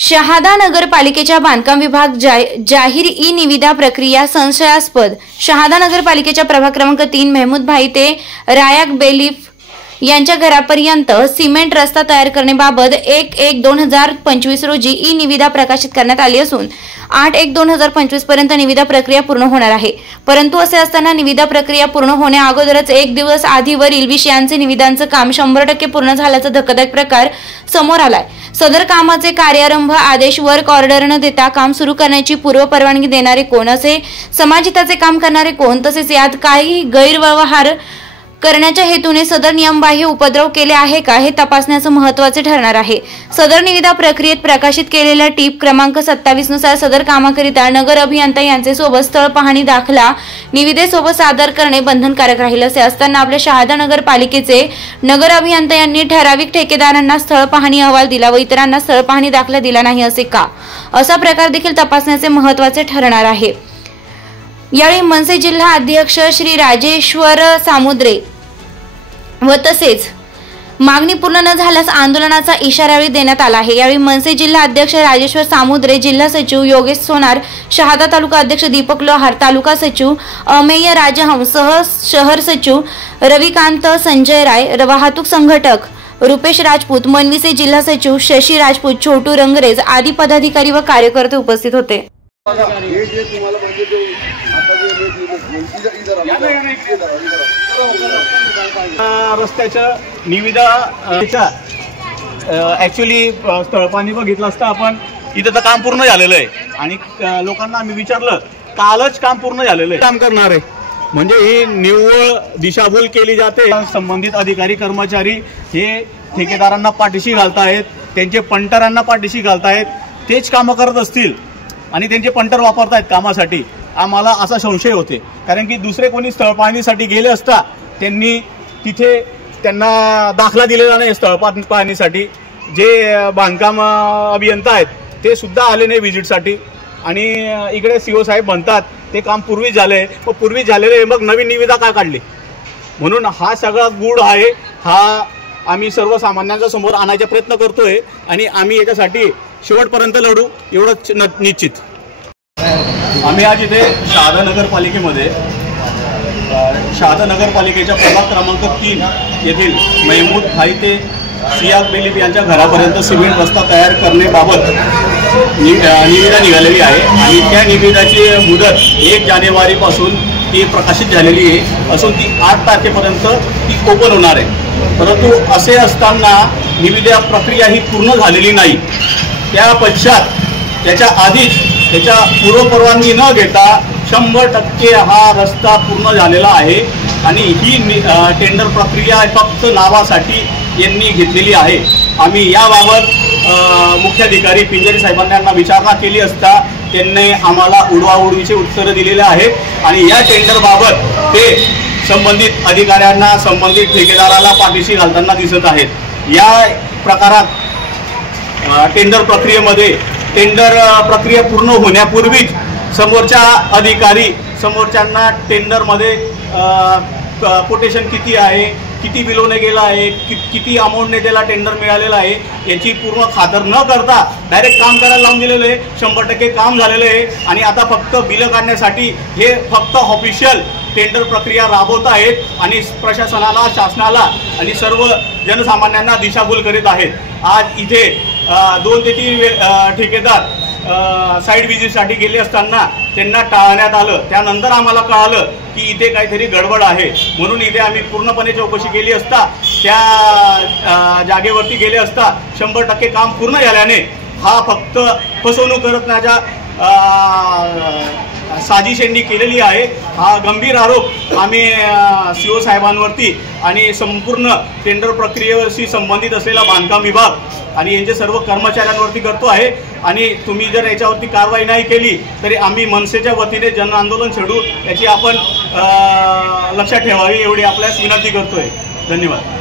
शहादा नगरपालिकेच्या बांधकाम विभाग जाहीर ई निविदा प्रक्रिया संशयास्पद। शहादा नगरपालिकेच्या प्रभाग क्रमांक 3 महमूद भाई ते रायाक बेलीफ यांच्या घरापर्यंत सिमेंट रस्ता तयार करण्याबाबत 1/1/2025 रोजी ई निविदा प्रकाशित करण्यात आली असून 8/1/2025 पर्यंत निविदा प्रक्रिया पूर्ण होणार आहे। परंतु असे असताना निविदा प्रक्रिया पूर्ण होण्या अगोदरच एक दिवस आधीवरील विषयांचे निविदांचे काम 100% पूर्ण झाल्याचा धक्कादायक प्रकार समोर आलाय। सदर कामाचे कार्यारंभ आदेश वर्क ऑर्डर न देता काम सुरू करण्याची पूर्व परवानगी देणारे कोण, असे समाजहिताचे काम करणारे कोण, तसेच यात काही गैरव्यवहार करण्याच्या हेतूने सदर नियमबाह्य उपद्रव केले आहे का हे तपासण्याचे महत्त्वाचे ठरणार आहे। सदर निविदा प्रक्रियेत प्रकाशित केलेल्या टीप क्रमांक 27 नुसार सदर कामाकरिता नगर अभियंता यांचे सोबत स्थळ पाहणी दाखला निविदेसोबत सादर करणे बंधनकारक राहील। असे असताना आपल्या शहादा नगरपालिकेचे नगर अभियंता यांनी ठराविक ठेकेदारांना स्थळ पाहणी अहवाल दिला व इतरांना स्थळ पाहणी दाखला दिला नाही, असे का, असा प्रकार देखील तपासण्याचे महत्त्वाचे ठरणार आहे। यावेळी मनसे जिल्हा अध्यक्ष श्री राजेश्वर सामुद्रे व तसेच मागणी पूर्ण न झाल्यास आंदोलनाचा इशारा देण्यात आला आहे। यावेळी मनसे जिल्हा अध्यक्ष राजेश्वर सामुद्रे, जिल्हा सचिव योगेश सोनार, शहादा तालुका अध्यक्ष दीपक लोहार, तालुका सचिव अमेय राजहंस, शहर सचिव रविकांत संजय राय, वाहतूक संघटक रुपेश राजपूत, मनवीचे जिल्हा सचिव शशी राजपूत, छोटू रंगरेज आदी पदाधिकारी व कार्यकर्ते उपस्थित होते। रस्त्याच्या निविदा ऍक्च्युअली स्थळपाणी बघितलं असता आपण इथं तर काम पूर्ण झालेलं आहे आणि लोकांना आम्ही विचारलं कालच काम पूर्ण झालेलं आहे, काम करणार आहे म्हणजे ही निव्वळ दिशाभूल केली जाते। संबंधित अधिकारी कर्मचारी हे ठेकेदारांना पाठीशी घालतायत, त्यांचे पंटरांना पाठीशी घालतायत, तेच कामं करत असतील आणि त्यांचे पंटर वापरतायत कामासाठी, आम्हाला असा संशय होते। कारण की दुसरे कोणी स्थळ पाहणीसाठी गेले असता त्यांनी तिथे त्यांना दाखला दिलेला नाही स्थळ पाहणीसाठी। जे बांधकाम अभियंता आहेत ते सुद्धा आले नाही व्हिजिटसाठी आणि इकडे सीओ साहेब म्हणतात ते काम पूर्वी झाले, व पूर्वी झालेले मग नवीन निविदा काय काढली। म्हणून हा सगळा गूढ आहे, हा आम्ही सर्वसामान्यांच्या समोर आणायचा प्रयत्न करतोय आणि आम्ही याच्यासाठी शेवटपर्यंत लढू एवढं निश्चित। आम्ही आज इथे शहादा नगरपालिकेमध्ये शहादा नगरपालिकेच्या प्रभाग क्रमांक 3 येथील महमूद भाई ते सियाक बेलीफ यांच्या घरापर्यंत सिमेंट रस्ता तयार करण्याबाबत निविदा निघालेली आहे आणि त्या निविदाची मुदत 1 जानेवारीपासून ती प्रकाशित झालेली आहे असून ती 8 तारखेपर्यंत ती ओपन होणार आहे। परंतु असे असताना निविदा प्रक्रिया ही पूर्ण झालेली नाही। त्या पश्चात त्याच्या आधीच त्याच्या पूर्वपरवानगी न घेता 100% हा रस्ता पूर्ण झालेला आहे आणि ही टेंडर प्रक्रिया फक्त नावासाठी यांनी घेतलेली आहे। आम्ही याबाबत मुख्याधिकारी पिंजरे साहेबांना विचारणा केली असता त्यांनी आम्हाला उडवाउडवीचे उत्तरं दिलेले आहेत आणि या टेंडरबाबत ते संबंधित अधिकाऱ्यांना संबंधित ठेकेदाराला पाठीशी घालताना दिसत आहेत। या प्रकारात टेंडर प्रक्रियेमध्ये टेंडर प्रक्रिया पूर्ण होण्यापूर्वीच समोरच्या अधिकारी समोरच्यांना टेंडरमध्ये कोटेशन किती आहे, किती बिलोने गेला आहे, किती अमाऊंटने त्याला टेंडर मिळालेला आहे याची पूर्ण खातर न करता डायरेक्ट काम करायला लावून दिलेलं आहे। 100% काम झालेलं आहे आणि आता फक्त बिलं काढण्यासाठी हे फक्त ऑफिशियल टेंडर प्रक्रिया राबवत आहेत आणि प्रशासनाला, शासनाला आणि सर्व जनसामान्यांना दिशाभूल करीत आहेत। आज इथे 2 ते 3 ठेकेदार साईड व्हिजिटसाठी गेले असताना त्यांना टाळण्यात आलं। त्यानंतर आम्हाला कळालं की इथे काहीतरी गडबड आहे, म्हणून इथे आम्ही पूर्णपणे चौकशी केली असता त्या जागेवरती गेले असता 100% काम पूर्ण झाल्याने हा फक्त फसवणूक करण्याच्या साजिश यांनी केलेली आहे। हा गंभीर आरोप आम्ही सीओ साहेबांवरती आणि संपूर्ण टेंडर प्रक्रियेशी संबंधित असलेला बांधकाम विभाग आणि यांचे सर्व कर्मचाऱ्यांवरती करतो आहे आणि तुम्ही जर याच्यावरती कारवाई नाही केली तरी आम्ही मनसेच्या वतीने जन आंदोलन छेडू याची आपण लक्षात ठेवावी एवढी आपल्यास विनंती करतोय। धन्यवाद।